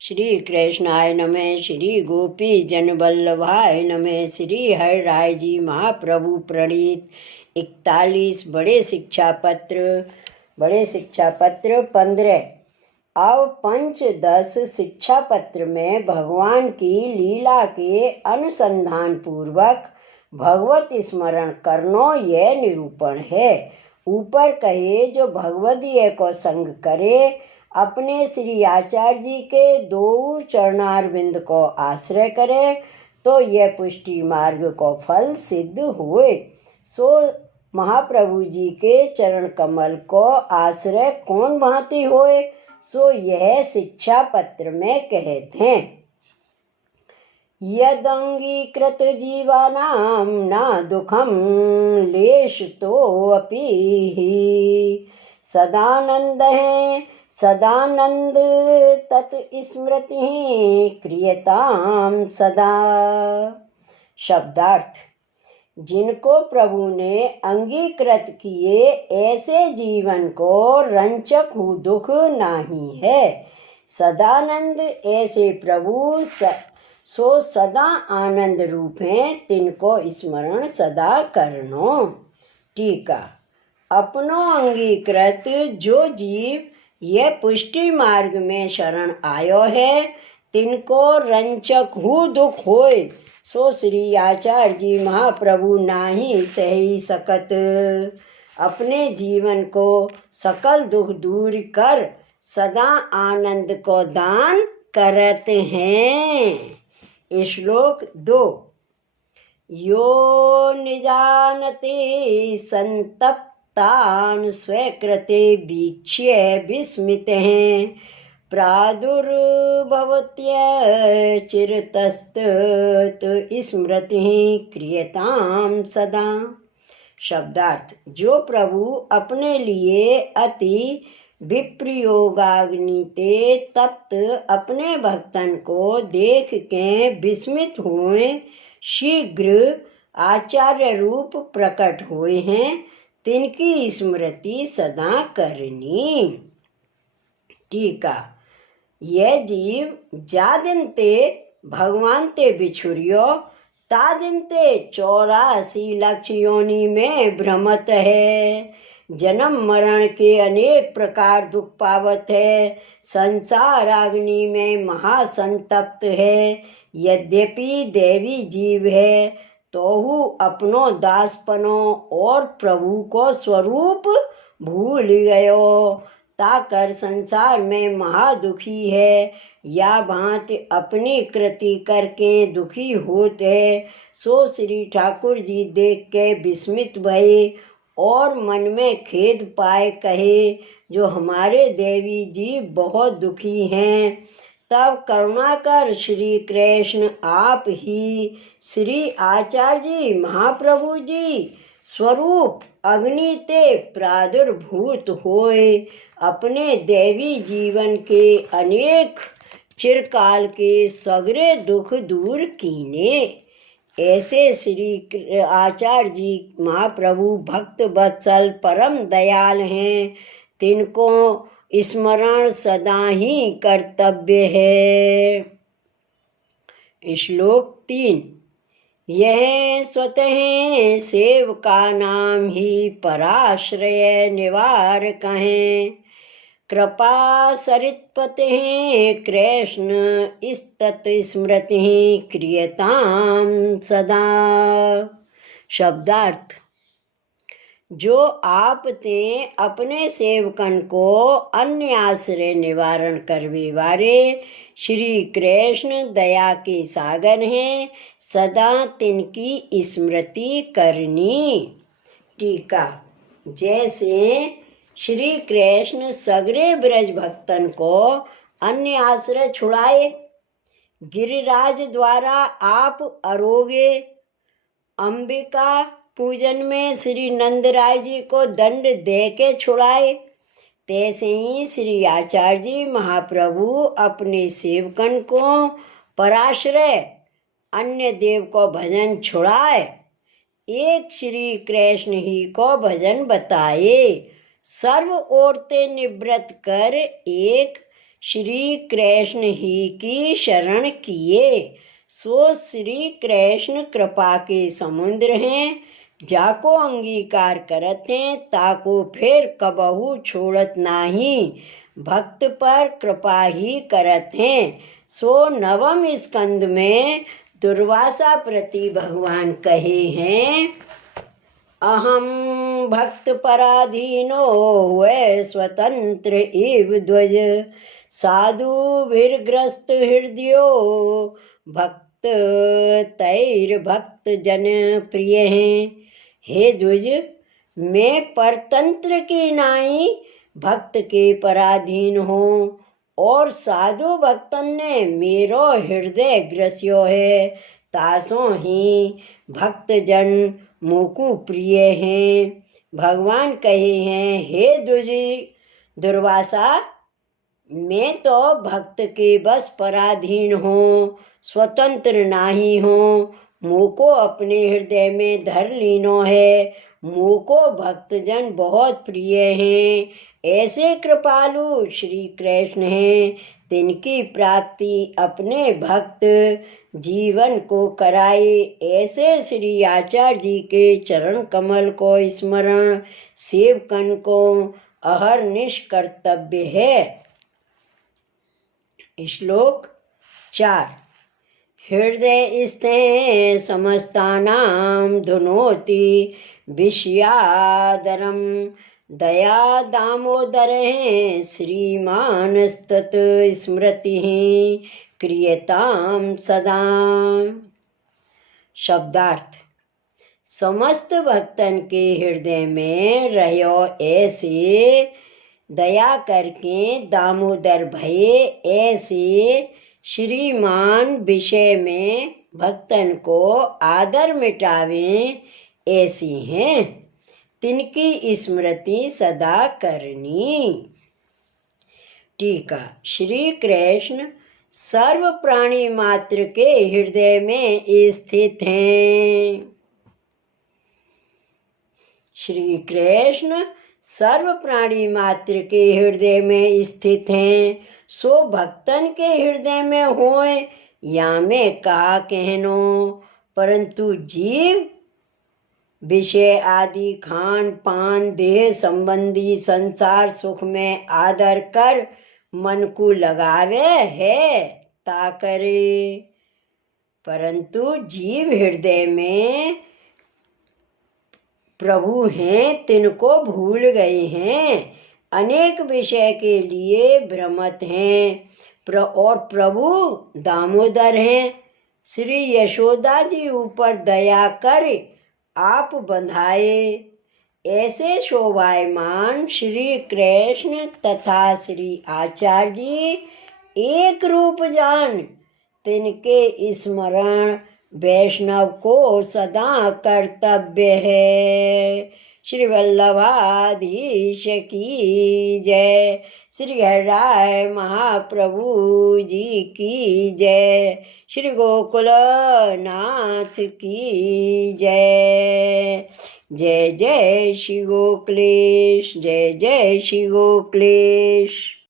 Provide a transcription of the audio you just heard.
श्री कृष्णाय नमः। श्री गोपी जन वल्लभाय नमः। श्री हरि राय जी महाप्रभु प्रणीत 41 बड़े शिक्षा पत्र 15। अब 5-10 शिक्षा पत्र में भगवान की लीला के अनुसंधान पूर्वक भगवत स्मरण करनो यह निरूपण है। ऊपर कहे जो भगवदीय को संग करे, अपने श्री आचार्य जी के 2 चरणारविंद को आश्रय करे, तो यह पुष्टि मार्ग को फल सिद्ध हुए। सो महाप्रभु जी के चरण कमल को आश्रय कौन भांति होए, सो यह शिक्षा पत्र में कहते हैं। यदंगीकृत जीवानां न दुखम लेशतोऽपि सदानंद है सदानंद तत् स्मृति क्रियताम सदा। शब्दार्थ: जिनको प्रभु ने अंगीकृत किए ऐसे जीवन को रंचक हु दुख नहीं है। सदानंद ऐसे प्रभु सो सदा आनंद रूप हैं, तिनको स्मरण सदा करनो। टीका: अपनो अंगीकृत जो जीव यह पुष्टि मार्ग में शरण आयो है, तिनको रंचक हु दुख होए, सो श्री आचार्य जी महाप्रभु नाही सही सकत। अपने जीवन को सकल दुख दूर कर सदा आनंद को दान करते हैं। श्लोक 2। यो निजानते संतप्तान् स्वीकृते वीक्ष्य विस्मितः प्रादुर्भवत्य चिरतस्तत् स्मृति क्रियताम सदा। शब्दार्थ: जो प्रभु अपने लिए अति विप्रयोगाग्निते तप्त अपने भक्तन को देख के विस्मित हुए, शीघ्र आचार्य रूप प्रकट हुए हैं, तिनकी स्मृति सदा करनी। टीका: यह जीव जा दिन ते भगवान ते बिछुरियो, ता दिन ते 84 लक्ष योनि में भ्रमत है। जन्म मरण के अनेक प्रकार दुख पावत है, संसार अग्नि में महासंतप्त है। यद्यपि देवी जीव है, तोहु अपनो दासपनो और प्रभु को स्वरूप भूल गयो, ताकर संसार में महादुखी है। या भांति अपनी कृति करके दुखी होते है। सो श्री ठाकुर जी देख के विस्मित भये और मन में खेद पाए कहे, जो हमारे देवी जी बहुत दुखी हैं। तब करुणा कर श्री कृष्ण आप ही श्री आचार्य जी महाप्रभु जी स्वरूप अग्नि ते प्रादुर्भूत होए, अपने देवी जीवन के अनेक चिरकाल के सगरे दुख दूर कीने। ऐसे श्री आचार्य जी महाप्रभु भक्त वत्सल परम दयाल हैं, तिनको स्मरण सदा ही कर्तव्य है। श्लोक 3। यह स्वतः सेवका नाम ही पराश्रय निवारक हैं, कृपा सरित्पते कृष्ण स्तत स्मृति क्रियताम सदा। शब्दार्थ: जो आप ते अपने सेवकन को अन्य आश्रय निवारण करवे वारे श्री कृष्ण दया के सागर हैं, सदा तिनकी स्मृति करनी। टीका: जैसे श्री कृष्ण सगरे ब्रज भक्तन को अन्य आश्रय छुड़ाए, गिरिराज द्वारा आप अरोगे, अंबिका पूजन में श्री नंदराय जी को दंड दे के छुड़ाए, तैसे ही श्री आचार्य जी महाप्रभु अपने सेवकन को पराश्रय अन्य देव को भजन छुड़ाए, एक श्री कृष्ण ही को भजन बताए। सर्व ओरते निवृत्त कर एक श्री कृष्ण ही की शरण किए। सो श्री कृष्ण कृपा के समुद्र हैं, जाको अंगीकार करत हैं ताको फिर कबहू छोड़त नाही, भक्त पर कृपा ही करत हैं। सो नवम स्कंद में दुर्वासा प्रति भगवान कहे हैं, अहम भक्त पराधीनो हुए स्वतंत्र इव ध्वज, साधु वीरग्रस्त हृदयो भक्त तैर भक्त जन प्रिय हैं। हे ध्वज, मैं परतंत्र की नाई भक्त के पराधीन हूँ, और साधु भक्तन ने मेरो हृदय ग्रस्यो है, तासों ही भक्त जन मोकु प्रिय हैं। भगवान कहे हैं, हे दुर्वासा, मैं तो भक्त के बस पराधीन हूँ, स्वतंत्र नाही हूँ, मोको अपने हृदय में धर लीनो है, मोको भक्तजन बहुत प्रिय हैं। ऐसे कृपालु श्री कृष्ण हैं, तिनकी प्राप्ति अपने भक्त जीवन को कराए। ऐसे श्री आचार्य जी के चरण कमल को स्मरण सेवकन को अहरनिश कर्तव्य है। श्लोक 4। हृदय स्थे समस्तानां धुनोति विषयादरम, दया दामोदर हैं श्रीमानस्तत स्मृति क्रियताम सदा। शब्दार्थ, समस्त भक्तन के हृदय में रहो ऐसे, दया करके दामोदर भये ऐसे, श्रीमान विषय में भक्तन को आदर मिटावें ऐसी हैं, तिनकी स्मृति सदा करनी। टीका। श्री कृष्ण सर्व प्राणी मात्र के हृदय में स्थित हैं। श्री कृष्ण सर्व प्राणी मात्र के हृदय में स्थित हैं, सो भक्तन के हृदय में होए या में कहा कहनो, परंतु जीव विषय आदि खान पान देह संबंधी संसार सुख में आदर कर मन को लगावे है ता करे, परंतु जीव हृदय में प्रभु हैं तिनको भूल गए हैं, अनेक विषय के लिए भ्रमत हैं। और प्रभु दामोदर हैं, श्री यशोदा जी ऊपर दया कर आप बंधाए। ऐसे शोभायमान श्री कृष्ण तथा श्री आचार्य जी एक रूप जान, तिनके स्मरण वैष्णव को सदा कर्तव्य है। श्री वल्लभाधीश की जय। श्री हरिराय महाप्रभु जी की जय। श्री गोकुल नाथ की जय। जय जय श्री गोकुलेश, जय जय श्री गोकुलेश।